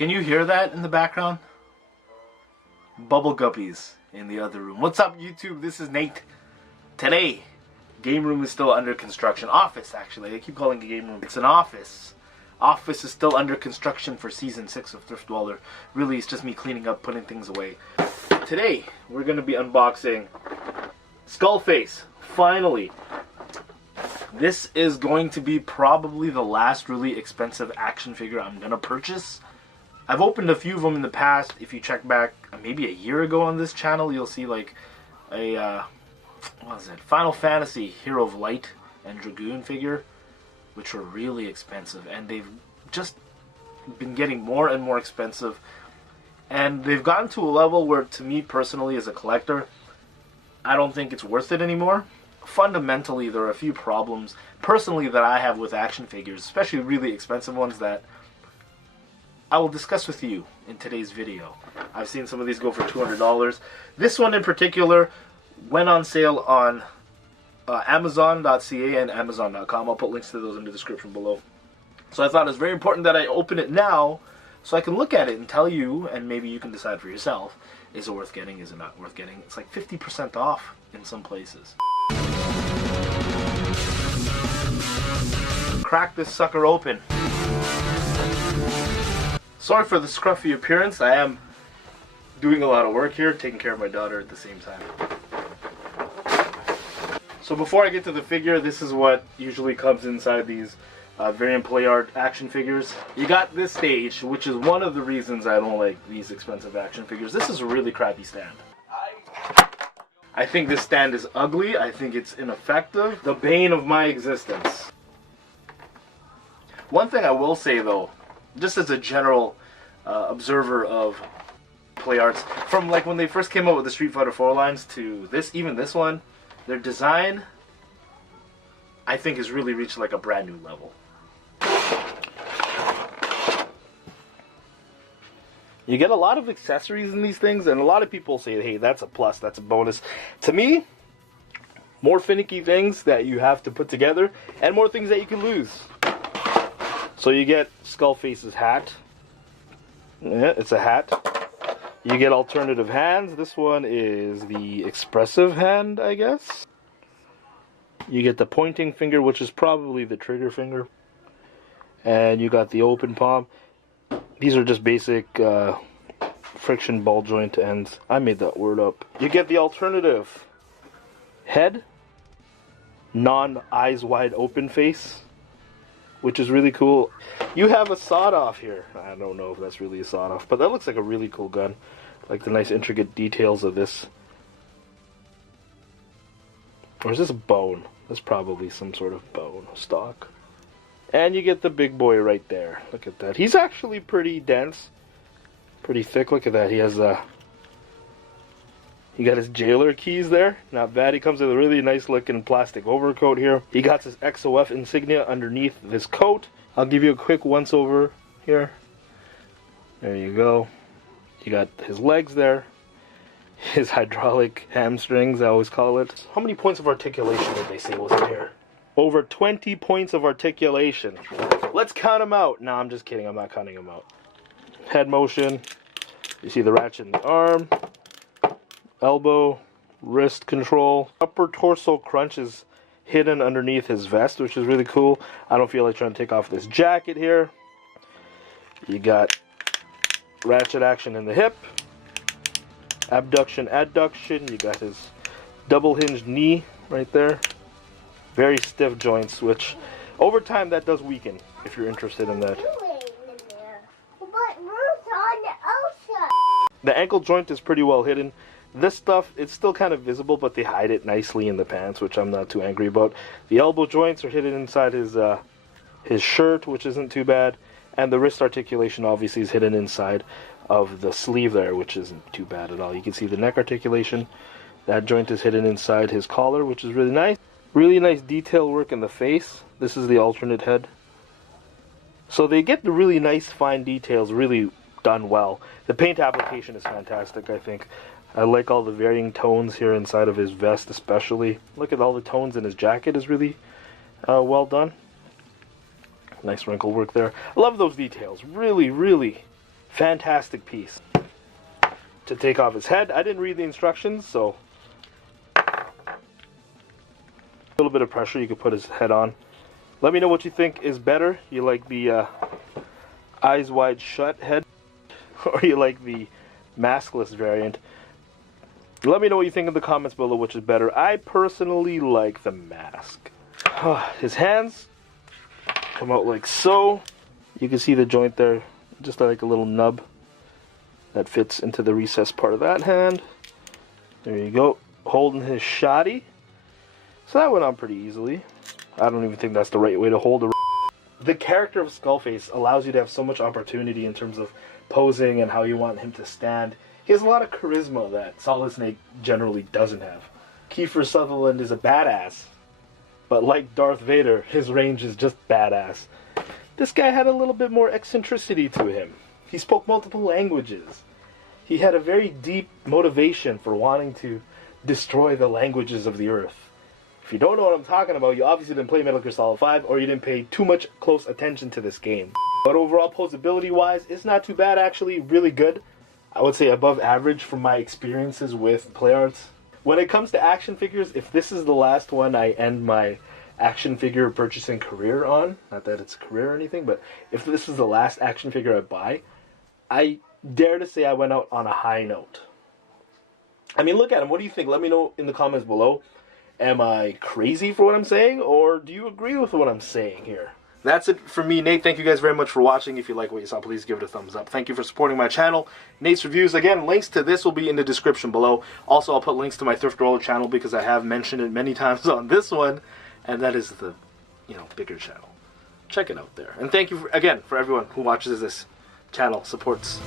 Can you hear that in the background? Bubble guppies in the other room. What's up, YouTube? This is Nate. Today, game room is still under construction. Office, actually. I keep calling it game room. It's an office. Office is still under construction for Season 6 of Thrift Dweller. Really, it's just me cleaning up, putting things away. Today, we're going to be unboxing Skullface. Finally. This is going to be probably the last really expensive action figure I'm going to purchase. I've opened a few of them in the past. If you check back maybe a year ago on this channel, you'll see like a, what is it? Final Fantasy Hero of Light and Dragoon figure, which were really expensive. And they've just been getting more and more expensive. And they've gotten to a level where, to me personally as a collector, I don't think it's worth it anymore. Fundamentally, there are a few problems personally that I have with action figures, especially really expensive ones, that I will discuss with you in today's video. I've seen some of these go for $200. This one in particular went on sale on Amazon.ca and Amazon.com. I'll put links to those in the description below. So I thought it was very important that I open it now so I can look at it and tell you, and maybe you can decide for yourself, is it worth getting, is it not worth getting? It's like 50% off in some places. Crack this sucker open. Sorry for the scruffy appearance. I am doing a lot of work here, taking care of my daughter at the same time. So before I get to the figure, this is what usually comes inside these variant Playart action figures. You got this stage, which is one of the reasons I don't like these expensive action figures. This is a really crappy stand. I think this stand is ugly. I think it's ineffective. The bane of my existence. One thing I will say though, just as a general observer of Playarts, from like when they first came out with the Street Fighter 4 lines to this, even this one, their design, I think, has really reached like a brand new level. You get a lot of accessories in these things, and a lot of people say, hey, that's a plus, that's a bonus. To me, more finicky things that you have to put together, and more things that you can lose. So you get Skullface's hat. Yeah, it's a hat. You get alternative hands. This one is the expressive hand, I guess. You get the pointing finger, which is probably the trigger finger. And you got the open palm. These are just basic friction ball joint ends. I made that word up. You get the alternative head. Non-eyes wide open face, which is really cool. You have a sawed-off here. I don't know if that's really a sawed-off, but that looks like a really cool gun. Like the nice intricate details of this. Or is this a bone? That's probably some sort of bone stock. And you get the big boy right there. Look at that. He's actually pretty dense. Pretty thick. Look at that. He has he got his jailer keys there. Not bad. He comes with a really nice looking plastic overcoat here. He got his XOF insignia underneath this coat. I'll give you a quick once over here. There you go. You got his legs there. His hydraulic hamstrings, I always call it. How many points of articulation did they say was in here? Over 20 points of articulation. Let's count them out. No, I'm just kidding. I'm not counting them out. Head motion. You see the ratchet in the arm. Elbow, wrist control. Upper torso crunch is hidden underneath his vest, which is really cool. I don't feel like trying to take off this jacket here. You got ratchet action in the hip. Abduction, adduction. You got his double hinged knee right there. Very stiff joints, which over time that does weaken if you're interested in that. The ankle joint is pretty well hidden. This stuff, it's still kind of visible, but they hide it nicely in the pants, which I'm not too angry about. The elbow joints are hidden inside his shirt, which isn't too bad. And the wrist articulation obviously is hidden inside of the sleeve there, which isn't too bad at all. You can see the neck articulation. That joint is hidden inside his collar, which is really nice. Really nice detail work in the face. This is the alternate head. So they get the really nice fine details really done well. The paint application is fantastic, I think. I like all the varying tones here inside of his vest especially. Look at all the tones in his jacket is really well done. Nice wrinkle work there. I love those details. Really, really Fantastic piece. To take off his head, I didn't read the instructions, so a little bit of pressure, you could put his head on. Let me know what you think is better. You like the eyes wide shut head, or you like the maskless variant? Let me know what you think in the comments below, which is better. I personally like the mask. His hands come out like so. You can see the joint there, just like a little nub that fits into the recessed part of that hand. There you go, holding his shoddy. So that went on pretty easily. I don't even think that's the right way to hold a... The character of Skullface allows you to have so much opportunity in terms of posing and how you want him to stand. He has a lot of charisma that Solid Snake generally doesn't have. Kiefer Sutherland is a badass, but like Darth Vader, his range is just badass. This guy had a little bit more eccentricity to him. He spoke multiple languages. He had a very deep motivation for wanting to destroy the languages of the earth. If you don't know what I'm talking about, you obviously didn't play Metal Gear Solid 5, or you didn't pay too much close attention to this game. But overall, posability-wise, it's not too bad, actually. Really good. I would say above average from my experiences with Playarts. When it comes to action figures, if this is the last one I end my action figure purchasing career on, not that it's a career or anything, but if this is the last action figure I buy, I dare to say I went out on a high note. I mean, look at him. What do you think? Let me know in the comments below. Am I crazy for what I'm saying, or do you agree with what I'm saying here? That's it for me, Nate. Thank you guys very much for watching. If you like what you saw, please give it a thumbs up. Thank you for supporting my channel, Nate's Reviews. Again, links to this will be in the description below. Also, I'll put links to my thriftdweller channel because I have mentioned it many times on this one, and that is the, bigger channel. Check it out there. And thank you again for everyone who watches this channel, supports